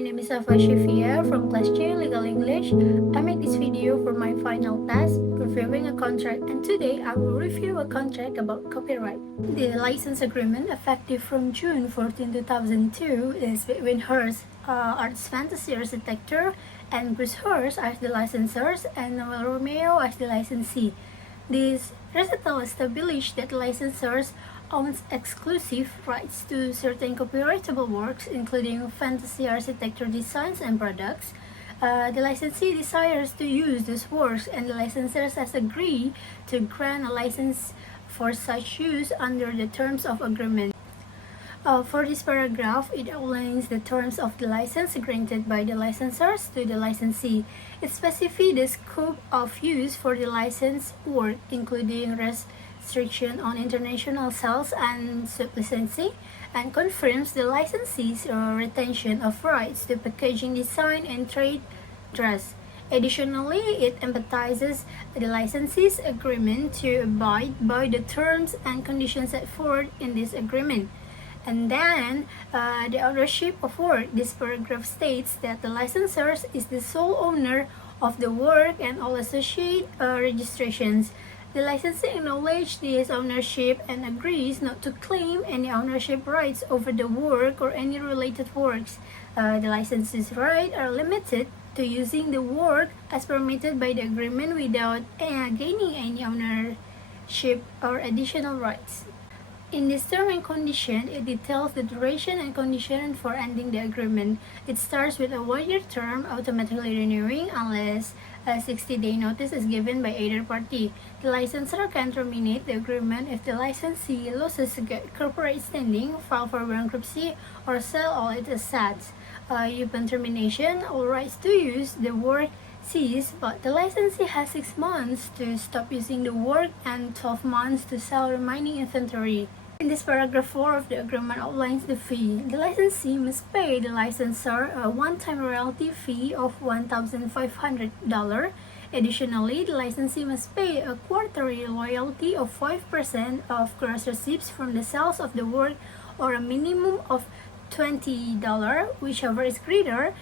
my name is Syfiyah from Class J Legal English. I make this video for my final task, reviewing a contract, and today I will review a contract about copyright. The license agreement, effective from June 14, 2002, is between Hearst Arts Fantasy Architecture and Bruce Hearst as the licensors and Noel Romeo as the licensee. This recital established that licensors owns exclusive rights to certain copyrightable works, including fantasy architecture designs and products. The licensee desires to use those works, and the licensors has agreed to grant a license for such use under the terms of agreement. For this paragraph, it outlines the terms of the license granted by the licensors to the licensee. It specifies the scope of use for the licensed work, including restriction on international sales and sub-licensing, and confirms the licensee's retention of rights to packaging design and trade dress. Additionally, it emphasizes the licensee's agreement to abide by the terms and conditions set forth in this agreement. And then, the ownership of work. This paragraph states that the licensor is the sole owner of the work and all associated registrations. The licensee acknowledges this ownership and agrees not to claim any ownership rights over the work or any related works. The licensee's rights are limited to using the work as permitted by the agreement without gaining any ownership or additional rights. In this term and condition, it details the duration and condition for ending the agreement. It starts with a 1-year term, automatically renewing unless a 60-day notice is given by either party. The licensor can terminate the agreement if the licensee loses corporate standing, file for bankruptcy, or sell all its assets. Upon termination, all rights to use the work cease, but the licensee has 6 months to stop using the work and 12 months to sell remaining inventory. In this paragraph 4 of the agreement outlines the fee. The licensee must pay the licensor a one-time royalty fee of $1,500. Additionally, the licensee must pay a quarterly royalty of 5% of gross receipts from the sales of the work, or a minimum of $20, whichever is greater.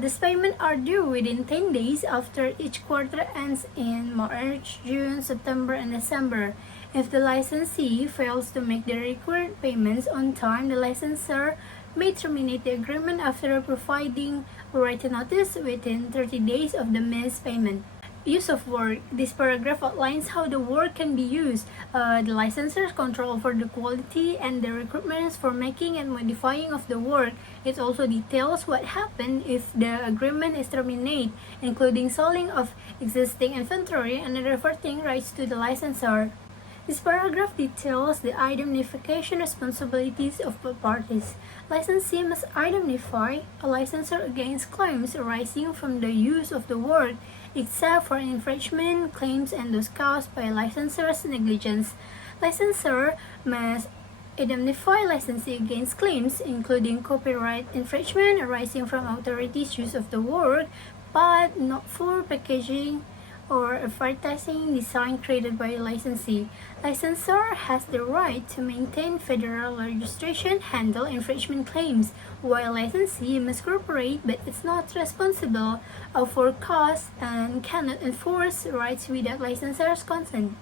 These payments are due within 10 days after each quarter ends in March, June, September, and December. If the licensee fails to make the required payments on time, the licensor may terminate the agreement after providing written notice within 30 days of the missed payment. Use of work. This paragraph outlines how the work can be used. The licensor's control over the quality and the requirements for making and modifying of the work. It also details what happens if the agreement is terminated, including selling of existing inventory and reverting rights to the licensor. This paragraph details the indemnification responsibilities of both parties. Licensee must indemnify a licensor against claims arising from the use of the work, except for infringement claims and those caused by a licensor's negligence. Licensor must indemnify licensee against claims, including copyright infringement arising from authorities' use of the work, but not for packaging or advertising design created by a licensee. Licensor has the right to maintain federal registration, handle infringement claims, while licensee must cooperate but is not responsible for costs and cannot enforce rights without licensor's consent.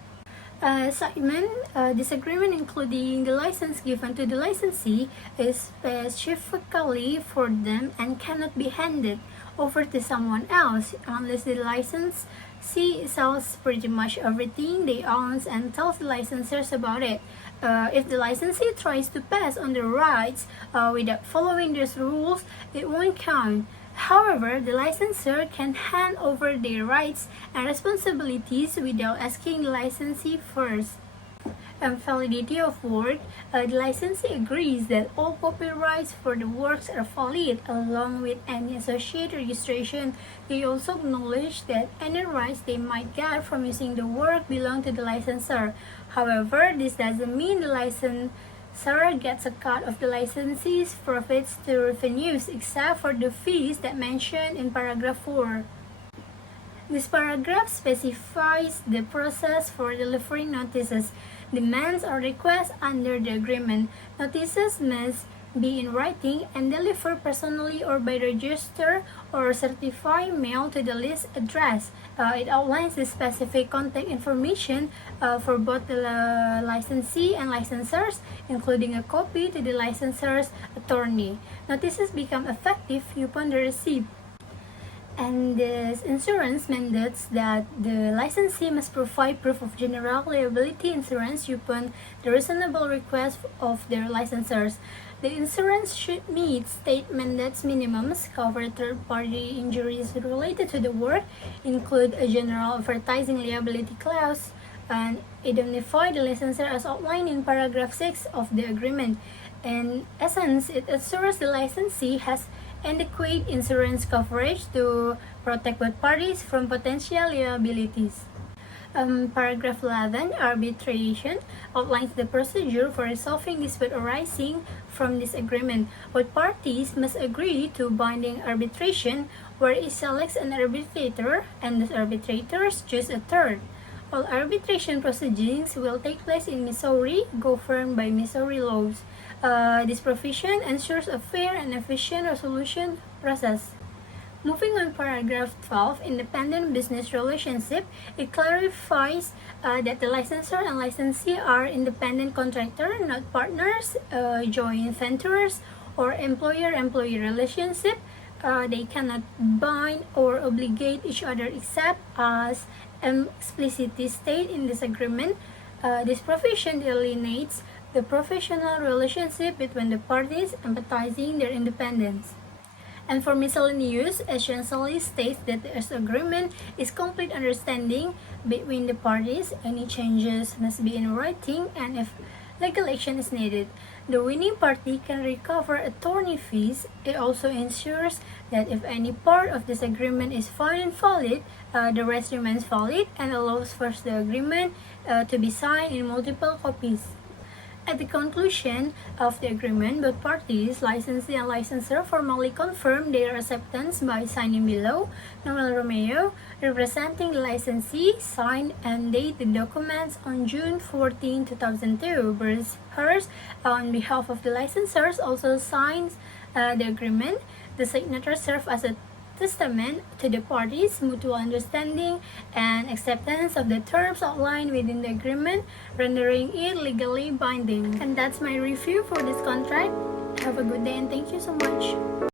Assignment. This agreement, including the license given to the licensee, is specifically for them and cannot be handed over to someone else unless the licensee sells pretty much everything they own and tells the licensors about it. If the licensee tries to pass on the rights without following these rules, it won't count. However, the licensor can hand over their rights and responsibilities without asking the licensee first. Validity of work. The licensee agrees that all copyrights for the works are valid, along with any associated registration. They also acknowledge that any rights they might get from using the work belong to the licensor. However, this doesn't mean the licensor gets a cut of the licensee's profits to revenues, except for the fees that mentioned in paragraph 4. This paragraph specifies the process for delivering notices, demands, or requests under the agreement. Notices must be in writing, and delivered personally or by register or certified mail to the list address. It outlines the specific contact information for both the licensee and licensors, including a copy to the licensor's attorney. Notices become effective upon the receipt. And this insurance mandates that the licensee must provide proof of general liability insurance upon the reasonable request of their licensors. The insurance should meet state mandates minimums, cover third-party injuries related to the work, include a general advertising liability clause, and indemnify the licensor as outlined in paragraph 6 of the agreement. In essence, it assures the licensee has adequate insurance coverage to protect both parties from potential liabilities. Paragraph 11, arbitration, outlines the procedure for resolving dispute arising from this agreement. Both parties must agree to binding arbitration, where each selects an arbitrator and the arbitrators choose a third. All arbitration proceedings will take place in Missouri, governed by Missouri laws. This provision ensures a fair and efficient resolution process. Moving on, paragraph 12, independent business relationship, it clarifies that the licensor and licensee are independent contractor, not partners, joint ventures, or employer-employee relationship. They cannot bind or obligate each other except as explicitly stated in this agreement. This provision delineates the professional relationship between the parties, emphasizing their independence. And for miscellaneous, essentially states that this agreement is complete understanding between the parties. Any changes must be in writing, and if legal action is needed, the winning party can recover attorney fees. It also ensures that if any part of this agreement is found invalid, the rest remains valid and allows for the agreement to be signed in multiple copies. At the conclusion of the agreement, both parties, licensee and licensor, formally confirm their acceptance by signing below. Noel Romeo, representing the licensee, signed and dated the documents on June 14, 2002. Bruce Hurst, on behalf of the licensors, also signs the agreement. The signatures serve as a testament to the parties' mutual understanding and acceptance of the terms outlined within the agreement, rendering it legally binding. And that's my review for this contract. Have a good day and thank you so much.